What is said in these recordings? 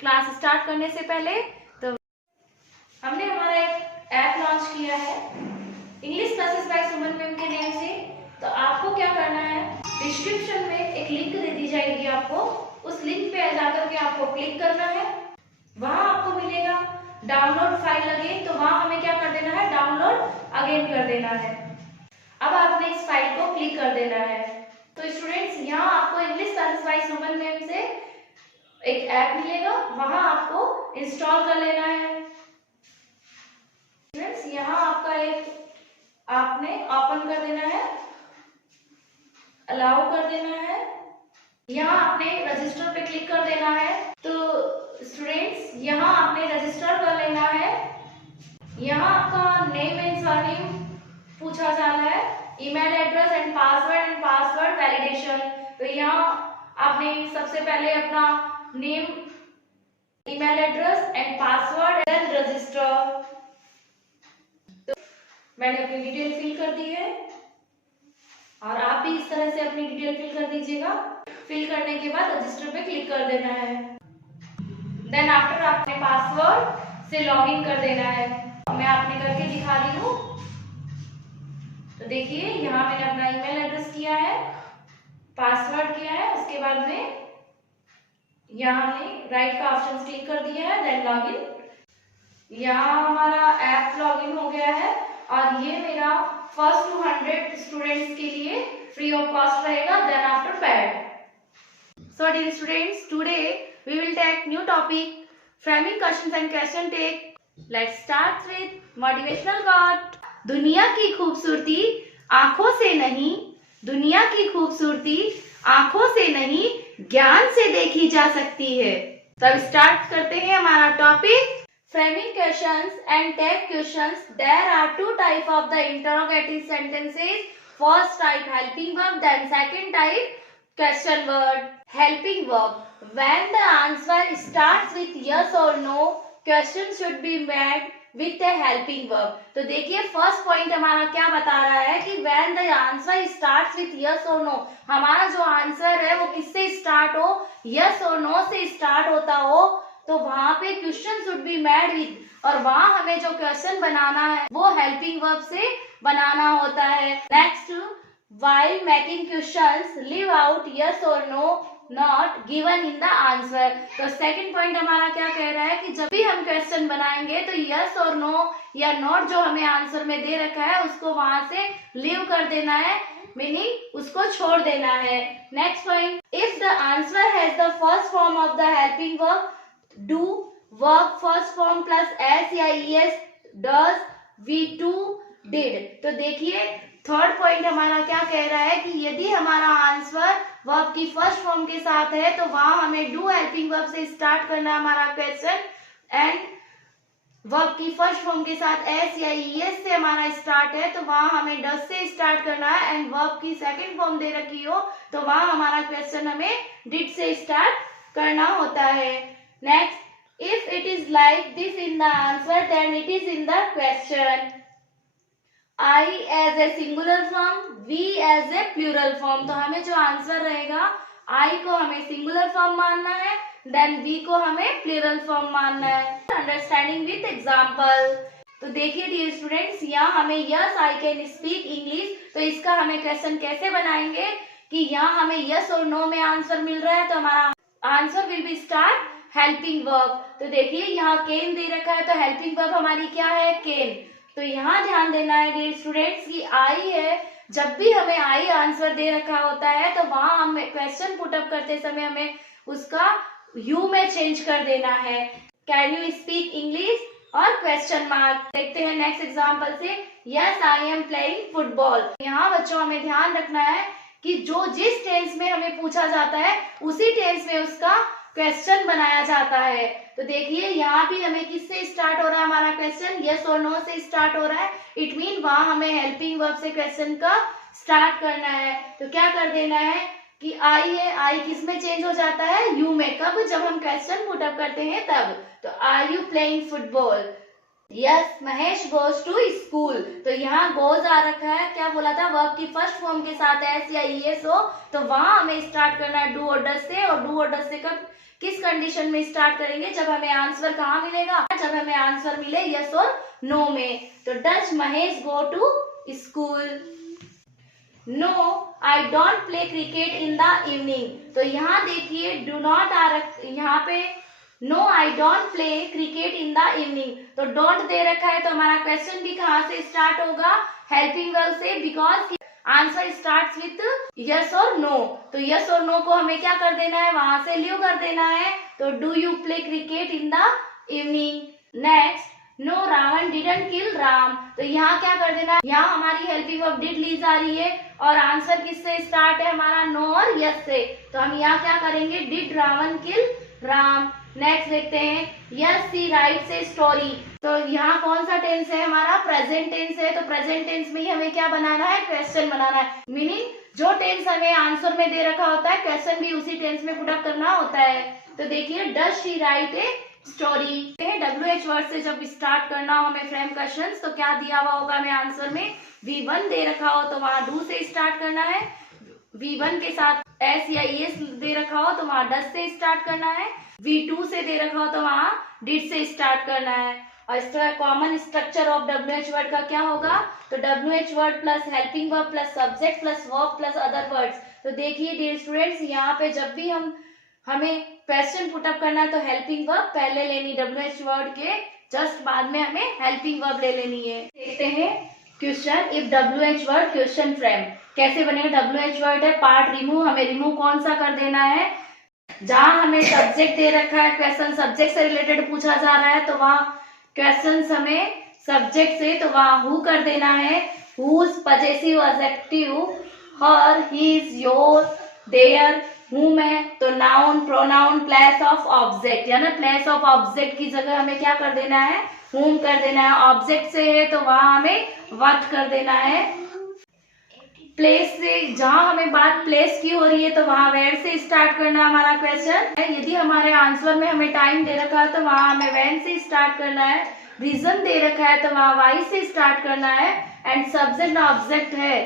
Class start करने से पहले तो हमने हमारा एक ऐप लॉन्च किया है इंग्लिश क्लासेस बाय सुमन मैम के नेम से। तो आपको क्या करना है, डिस्क्रिप्शन में एक लिंक दे दी जाएगी आपको, उस लिंक पे जाकर के आपको क्लिक करना है। वहां आपको मिलेगा डाउनलोड फाइल अगेन, तो वहां हमें क्या कर देना है, डाउनलोड अगेन कर देना है। अब आपने इस फाइल को क्लिक कर देना है। तो स्टूडेंट्स, यहाँ आपको इंग्लिश क्लासेस बाय सुमन मैम से एक ऐप मिलेगा, वहां आपको इंस्टॉल कर लेना है। स्टूडेंट्स, यहाँ आपका एक आपने ओपन कर देना है, अलाउ कर देना है। यहाँ आपने रजिस्टर पे क्लिक कर देना है। तो स्टूडेंट्स, यहाँ आपने रजिस्टर कर लेना है। यहाँ आपका नेम एंड सरनेम पूछा जाना है, email address and password validation. तो यहाँ आपने सबसे पहले अपना name, email address and password then register. तो मैंने अपनी डिटेल फिल कर दी है और आप भी इस तरह से अपनी डिटेल फिल कर दीजिएगा। फिल करने के बाद रजिस्टर पे क्लिक कर देना है। देन आफ्टर आपने पासवर्ड से लॉगिन कर देना है। मैं आपने करके दिखा रही हूँ। तो देखिए, यहाँ मैंने अपना ईमेल एड्रेस किया है, पासवर्ड किया है, उसके बाद में यहाँ हमने राइट का ऑप्शन क्लिक कर दिया है, देन लॉगिन। यहाँ हमारा ऐप लॉगिन हो गया है और ये मेरा फर्स्ट 200 स्टूडेंट्स के लिए फ्री ऑफ कॉस्ट रहेगा, then after paid. So dear students, today we will take new topic, framing questions and question take. Let's start with motivational quote. दुनिया की खूबसूरती आंखों से नहीं, दुनिया की खूबसूरती आंखों से नहीं, ज्ञान से देखी जा सकती है। तो अब स्टार्ट करते हैं हमारा topic, framing questions and take questions. There are two type of the interrogative sentences. First type helping verb, then second type question word. Helping verb, when the answer starts with yes or no, question should be made with a helping verb. तो देखिए, first point हमारा क्या बता रहा है कि when the answer starts with yes or no, हमारा जो आंसर है वो किससे स्टार्ट हो, yes और no से स्टार्ट होता हो, तो वहां पे question should be made with, और वहां हमें जो क्वेश्चन बनाना है वो हेल्पिंग वर्ब से बनाना होता है। Next, while making questions leave out yes or no not given in the answer. तो सेकंड पॉइंट हमारा क्या कह रहा है कि जब भी हम क्वेश्चन बनाएंगे तो yes और no या not जो हमें आंसर में दे रखा है उसको वहां से लीव कर देना है, मीनिंग उसको छोड़ देना है। Next point, if the answer has the first form of the helping verb, do, verb first form plus S या es, does, V two, did. तो देखिए, थर्ड पॉइंट हमारा क्या कह रहा है कि यदि हमारा आंसर वर्ब की फर्स्ट फॉर्म के साथ है तो वहां हमें डू हेल्पिंग वर्ब से स्टार्ट करना है हमारा क्वेश्चन, एंड वर्ब की फर्स्ट फॉर्म के साथ एस या es से हमारा स्टार्ट है तो वहां हमें डज से स्टार्ट करना है, एंड वर्ब की सेकंड फॉर्म दे रखी हो तो वहां हमारा क्वेश्चन हमें डिड से स्टार्ट करना होता है। Next, if it is like this in the answer then it is in the question. I as a singular form, we as a plural form। तो हमें जो आंसर रहेगा, I को हमें सिंगुलर फॉर्म मानना है, देन we को हमें प्लूरल फॉर्म मानना है। Understanding with example. तो देखिए डियर स्टूडेंट्स, यहाँ हमें yes I can speak English, तो इसका हमें क्वेश्चन कैसे बनाएंगे कि यहाँ हमें यस और नो में आंसर मिल रहा है तो हमारा answer will be start helping verb. तो देखिए, यहाँ केन दे रखा है तो हेल्पिंग वर्ब हमारी क्या है, केन। तो यहाँ ध्यान देना है डियर स्टूडेंट्स कि आई है, जब भी हमें आई आंसर दे रखा होता है तो वहां हमें क्वेश्चन पुटअप करते समय हमें उसका यू में चेंज कर देना है। कैन यू स्पीक इंग्लिश और क्वेश्चन मार्क। देखते हैं नेक्स्ट एग्जांपल से, yes I am playing football. यहाँ बच्चों हमें ध्यान रखना है कि जो जिस टेंस में हमें पूछा जाता है उसी टेंस में उसका क्वेश्चन बनाया जाता है। तो देखिए, यहाँ भी हमें किससे स्टार्ट हो रहा है हमारा क्वेश्चन, यस और नो से स्टार्ट हो रहा है, इट मीन वहां हमें हेल्पिंग वर्ब से क्वेश्चन का स्टार्ट करना है। तो क्या कर देना है कि आई है, आई किस में चेंज हो जाता है, यू में। कब, जब हम क्वेश्चन पुटअप करते हैं तब। तो are you playing football, yes Mahesh goes to school. तो यहाँ गोज आ रखा है, क्या बोला था, वर्ब की फर्स्ट फॉर्म के साथ एस या ईएस हो तो वहां हमें स्टार्ट करना है डू और डज से, और डू और डज से कब किस कंडीशन में स्टार्ट करेंगे? जब हमें आंसर कहाँ मिलेगा? जब हमें आंसर मिले यस और नो में। तो does Mahesh go to school? No I don't play cricket in the evening. तो यहाँ देखिए डू नॉट आर, यहाँ पे no I don't play cricket in the evening, तो डोंट दे रखा है, तो हमारा क्वेश्चन भी कहाँ से स्टार्ट होगा? हेल्पिंग वर्ब से, because answer starts with yes और नो। तो यस और नो को हमें क्या कर देना है? वहां से लीव कर देना है। तो do you play cricket in the evening? Next, no Ravan didn't kill Ram. तो यहाँ क्या कर देना है? यहाँ हमारी हेल्पिंग वर्ब डिड ली जा रही है और आंसर किससे स्टार्ट है? हमारा नो और यस से। तो हम यहाँ क्या करेंगे? Did Ravan kill Ram. Next देखते हैं, yes she writes a story. तो यहाँ कौन सा टेंस है? हमारा प्रेजेंट टेंस है। तो प्रेजेंट टेंस में ही हमें क्या बनाना है? क्वेश्चन बनाना है। मीनिंग जो टेंस हमें आंसर में दे रखा होता है, क्वेश्चन भी उसी टेंस में पुट अप करना होता है। तो देखिए, does she write a story. WH word से जब स्टार्ट करना हो हमें फ्रेम क्वेश्चन, तो क्या दिया हुआ होगा हमें आंसर में? V1 दे रखा हो तो वहां डू से स्टार्ट करना है। V1 के साथ S या ES दे रखा हो तो वहां डज से स्टार्ट करना है। V2 से दे रखा हो तो वहां डिड से स्टार्ट करना है। और इस तरह common structure of WH word का क्या होगा? तो WH word plus helping verb plus subject plus verb plus other words. तो देखिए डियर स्टूडेंट्स, यहाँ पे जब भी हमें क्वेश्चन पुटअप करना है तो हेल्पिंग वर्ब पहले लेनी, WH वर्ड के जस्ट बाद में हमें हेल्पिंग वर्ब ले लेनी है। देखते हैं question, if WH word question frame कैसे बनेगा? WH वर्ड है, पार्ट रिमूव, हमें रिमूव कौन सा कर देना है? जहां हमें सब्जेक्ट दे रखा है, क्वेश्चन सब्जेक्ट से रिलेटेड पूछा जा रहा है, तो वहां क्वेश्चन हमें सब्जेक्ट से, तो वहां हु कर देना है। Whose possessive adjective, her, his, your, their, whom है तो noun, pronoun, place of object, या ना प्लेस ऑफ ऑब्जेक्ट की जगह हमें क्या कर देना है? हूम कर देना है। ऑब्जेक्ट से है तो वहां हमें व्हाट कर देना है। प्लेस से, जहां हमें बात प्लेस की हो रही है तो वहां वेयर से स्टार्ट करना हमारा क्वेश्चन है। यदि हमारे आंसर में हमें टाइम दे रखा है तो वहां हमें व्हेन से स्टार्ट करना है। रीजन दे रखा है तो वहां वाई से स्टार्ट करना है। एंड सब्जेक्ट ऑब्जेक्ट है,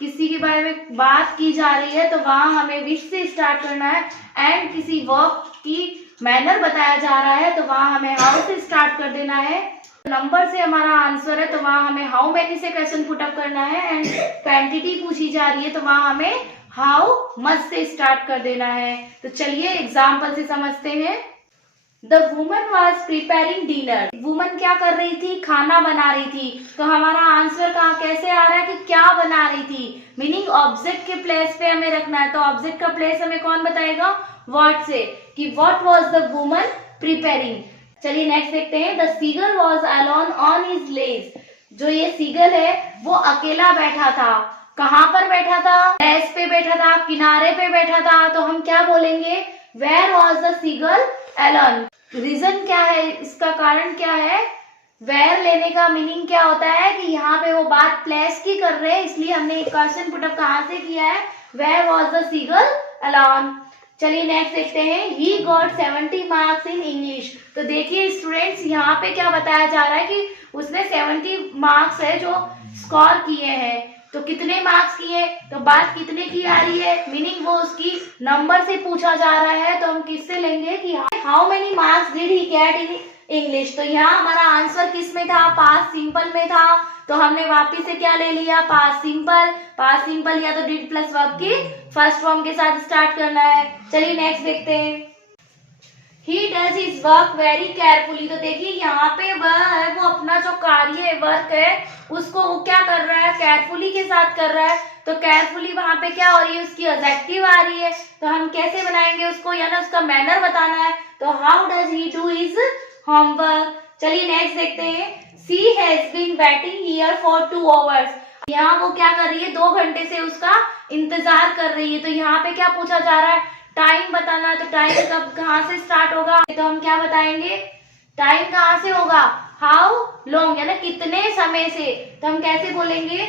किसी के बारे में बात की जा रही है तो वहां हमें विच से स्टार्ट करना है। एंड किसी वर्क की मैनर बताया जा रहा है तो वहां हमें हाउ से स्टार्ट कर देना है। नंबर से हमारा आंसर है तो वहां हमें हाउ मेनी से क्वेश्चन पुट अप करना है। एंड क्वांटिटी पूछी जा रही है तो वहां हमें हाउ मच से स्टार्ट कर देना है। तो चलिए एग्जाम्पल से समझते हैं। The woman was preparing dinner. Woman क्या कर रही थी? खाना बना रही थी। तो हमारा आंसर कहाँ कैसे आ रहा है कि क्या बना रही थी? मीनिंग ऑब्जेक्ट के प्लेस पे हमें रखना है। तो ऑब्जेक्ट का प्लेस हमें कौन बताएगा? व्हाट से, कि what was the woman preparing. चलिए नेक्स्ट देखते हैं। The seagull was alone on his ledge. जो ये सीगल है वो अकेला बैठा था। कहाँ पर बैठा था? लेज पे बैठा था, किनारे पे बैठा था। तो हम क्या बोलेंगे? Where was the seagull alone. Reason क्या है? इसका कारण क्या है? वेयर लेने का मीनिंग क्या होता है कि यहाँ पे वो बात प्लेस की कर रहे हैं, इसलिए हमने एक क्वेश्चन पुटअप कहाँ से किया है? Where was the seagull alone. चलिए नेक्स्ट देखते हैं। He got 70 marks in English. तो देखिए स्टूडेंट्स, यहाँ पे क्या बताया जा रहा है कि उसने 70 मार्क्स है जो स्कोर किए हैं। तो कितने मार्क्स किए? तो बात कितने की आ रही है? मीनिंग वो उसकी नंबर से पूछा जा रहा है। तो हम किससे लेंगे कि how many marks did he get in English. तो यहाँ हमारा आंसर किस में था? पास्ट सिंपल में था। तो हमने वापिस से क्या ले लिया? Past simple. पास्ट सिंपल या तो डिड प्लस वर्ब की फर्स्ट फॉर्म के साथ स्टार्ट करना है। चलिए नेक्स्ट देखते हैं। He does his work very carefully। तो देखिए यहाँ पे वह है, वो अपना जो कार्य है, वर्क है, उसको वो क्या कर रहा है? केयरफुली के साथ कर रहा है। तो केयरफुली वहां पे क्या हो रही है? उसकी एडजेक्टिव आ रही है। तो हम कैसे बनाएंगे उसको, या ना उसका मैनर बताना है। तो how does he do his homework. चलिए नेक्स्ट देखते हैं। She has been waiting here for 2 hours। यहाँ वो क्या कर रही है? 2 घंटे से उसका इंतजार कर रही है। तो यहाँ पे क्या पूछा जा रहा है? टाइम बताना है। तो टाइम कब कहाँ से स्टार्ट होगा? तो हम क्या बताएंगे? टाइम कहाँ से होगा? हाउ लॉन्ग, या ना कितने समय से। तो हम कैसे बोलेंगे?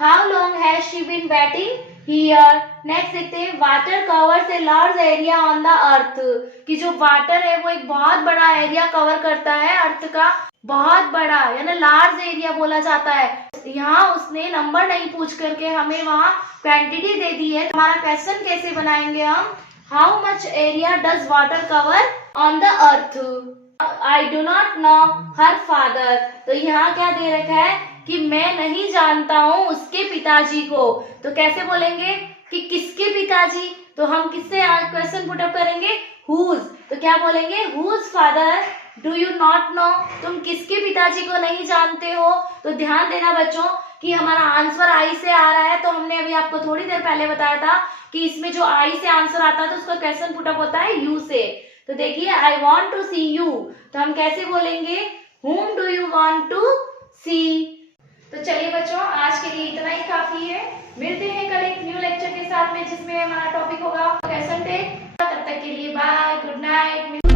How long has she been waiting here. Next देखते हैं। Water covers a large area on the earth. कि जो वाटर है वो एक बहुत बड़ा एरिया कवर करता है, अर्थ का बहुत बड़ा, या ना लार्ज एरिया बोला जाता है। यहाँ उसने नंबर नहीं पूछ करके हमें वहां क्वांटिटी दे दी है। हमारा क्वेश्चन कैसे बनाएंगे हम? How much area does water cover on the earth? I do not know her father. तो यहाँ क्या दे रखा है कि मैं नहीं जानता हूँ उसके पिताजी को। तो कैसे बोलेंगे कि किसके पिताजी? तो हम किससे क्वेश्चन पुट अप करेंगे? हुज। तो क्या बोलेंगे? Whose father do you not know? तुम किसके पिताजी को नहीं जानते हो? तो ध्यान देना बच्चों कि हमारा आंसर आई से आ रहा है। तो हमने अभी आपको थोड़ी देर पहले बताया था कि इसमें जो आई से आंसर आता है तो उसका क्वेश्चन पुट अप होता है यू से। तो देखिए I want to see you, तो हम कैसे बोलेंगे? whom do you want to see? तो चलिए बच्चों आज के लिए इतना ही काफी है। मिलते हैं कल एक न्यू लेक्चर के साथ में जिसमें हमारा टॉपिक होगा क्वेश्चन टेक। तब तक के लिए बाय, गुड नाइट।